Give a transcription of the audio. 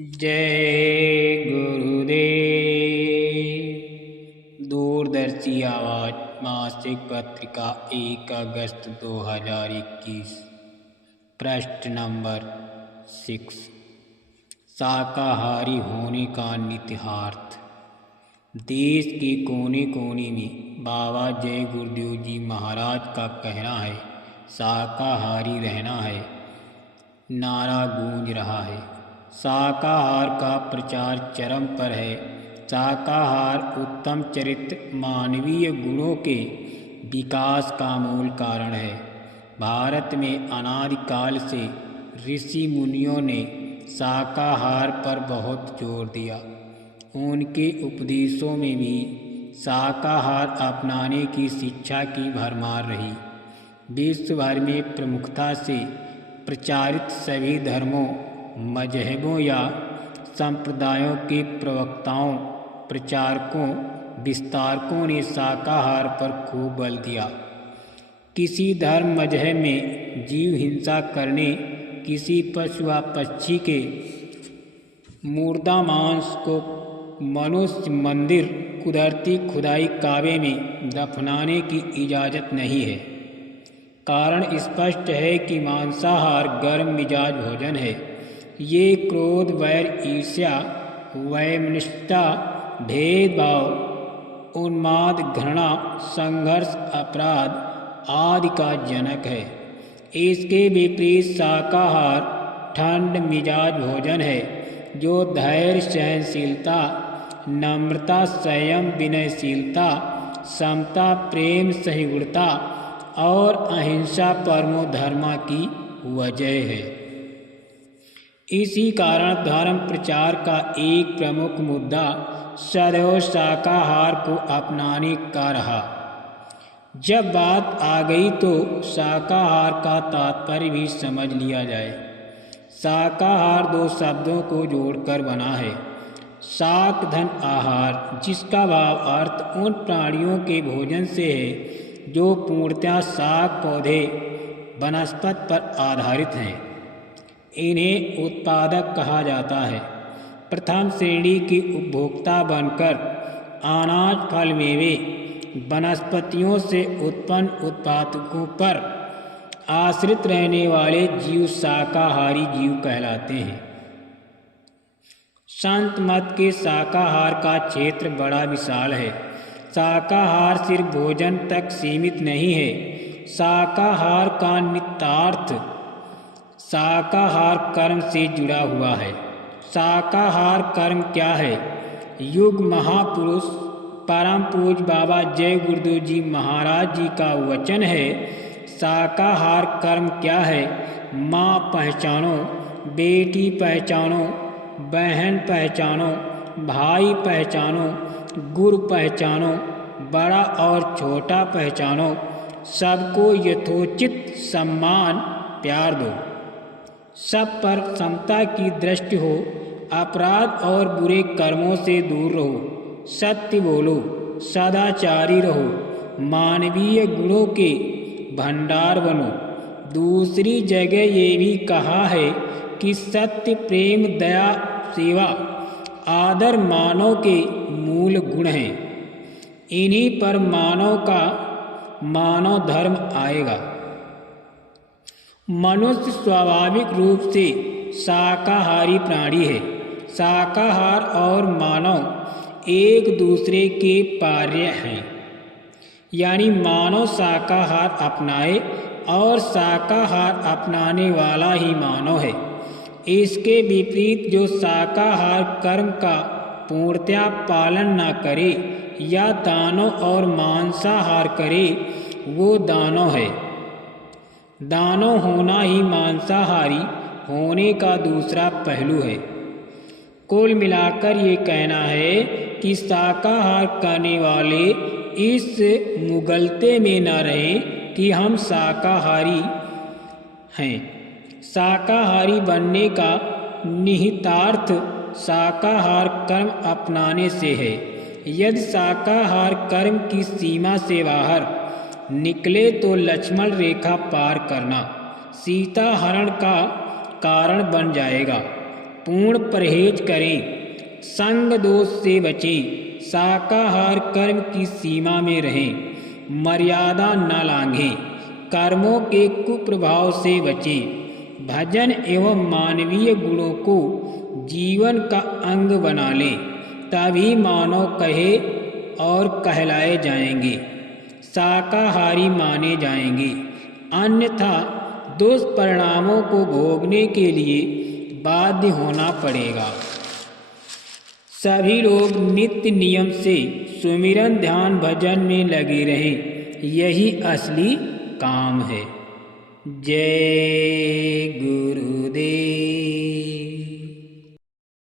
जय गुरुदेव। दूरदर्शी आवाज मासिक पत्रिका 1 अगस्त 2021। पृष्ठ नंबर 6। शाकाहारी होने का निहितार्थ। देश के कोने कोने में बाबा जय गुरुदेव जी महाराज का कहना है, शाकाहारी रहना है। नारा गूंज रहा है। शाकाहार का प्रचार चरम पर है। शाकाहार उत्तम चरित्र मानवीय गुणों के विकास का मूल कारण है। भारत में अनादिकाल से ऋषि मुनियों ने शाकाहार पर बहुत जोर दिया। उनके उपदेशों में भी शाकाहार अपनाने की शिक्षा की भरमार रही। विश्व भर में प्रमुखता से प्रचारित सभी धर्मों, मजहबों या संप्रदायों के प्रवक्ताओं, प्रचारकों, विस्तारकों ने शाकाहार पर खूब बल दिया। किसी धर्म मजहब में जीव हिंसा करने, किसी पशु व पक्षी के मुर्दा मांस को मनुष्य मंदिर, कुदरती खुदाई काबे में दफनाने की इजाज़त नहीं है। कारण स्पष्ट है कि मांसाहार गर्म मिजाज भोजन है। ये क्रोध, वैर, ईर्ष्या, वैमनस्यता, भेदभाव, उन्माद, घृणा, संघर्ष, अपराध आदि का जनक है। इसके विपरीत शाकाहार ठंड मिजाज भोजन है, जो धैर्य, सहनशीलता, नम्रता, संयम, विनयशीलता, समता, प्रेम, सहिष्णुता और अहिंसा परमो धर्मा की वजह है। इसी कारण धर्म प्रचार का एक प्रमुख मुद्दा सदैव शाकाहार को अपनाने का रहा। जब बात आ गई तो शाकाहार का तात्पर्य भी समझ लिया जाए। शाकाहार दो शब्दों को जोड़कर बना है। शाक धन आहार, जिसका भाव अर्थ उन प्राणियों के भोजन से है जो पूर्णतः शाक पौधे वनस्पति पर आधारित हैं। इन्हें उत्पादक कहा जाता है। प्रथम श्रेणी के उपभोक्ता बनकर अनाज, फल, मेवे, वनस्पतियों से उत्पन्न उत्पादों पर आश्रित रहने वाले जीव शाकाहारी जीव कहलाते हैं। संत मत के शाकाहार का क्षेत्र बड़ा विशाल है। शाकाहार सिर्फ भोजन तक सीमित नहीं है। शाकाहार का निहितार्थ शाकाहार कर्म से जुड़ा हुआ है। शाकाहार कर्म क्या है? युग महापुरुष परम पूज्य बाबा जय गुरुदेव जी महाराज जी का वचन है। शाकाहार कर्म क्या है? माँ पहचानो, बेटी पहचानो, बहन पहचानो, भाई पहचानो, गुरु पहचानो, बड़ा और छोटा पहचानो, सबको यथोचित सम्मान प्यार दो, सब पर समता की दृष्टि हो, अपराध और बुरे कर्मों से दूर रहो, सत्य बोलो, सदाचारी रहो, मानवीय गुणों के भंडार बनो। दूसरी जगह ये भी कहा है कि सत्य, प्रेम, दया, सेवा, आदर मानव के मूल गुण हैं। इन्हीं पर मानव का मानव धर्म आएगा। मनुष्य स्वाभाविक रूप से शाकाहारी प्राणी है। शाकाहार और मानव एक दूसरे के पार्य हैं। यानी मानव शाकाहार अपनाए और शाकाहार अपनाने वाला ही मानव है। इसके विपरीत जो शाकाहार कर्म का पूर्णतया पालन न करे या दानव और मांसाहार करे, वो दानव है। दानव होना ही मांसाहारी होने का दूसरा पहलू है। कुल मिलाकर ये कहना है कि शाकाहार करने वाले इस मुगलते में न रहें कि हम शाकाहारी हैं। शाकाहारी बनने का निहितार्थ शाकाहार कर्म अपनाने से है। यदि शाकाहार कर्म की सीमा से बाहर निकले तो लक्ष्मण रेखा पार करना सीता हरण का कारण बन जाएगा। पूर्ण परहेज करें, संग दोष से बचें, शाकाहार कर्म की सीमा में रहें, मर्यादा न लांघें, कर्मों के कुप्रभाव से बचें, भजन एवं मानवीय गुणों को जीवन का अंग बना लें, तभी मानव कहे और कहलाए जाएंगे, शाकाहारी माने जाएंगे। अन्यथा दुष्परिणामों को भोगने के लिए बाध्य होना पड़ेगा। सभी लोग नित्य नियम से सुमिरन ध्यान भजन में लगे रहें, यही असली काम है। जय गुरुदेव।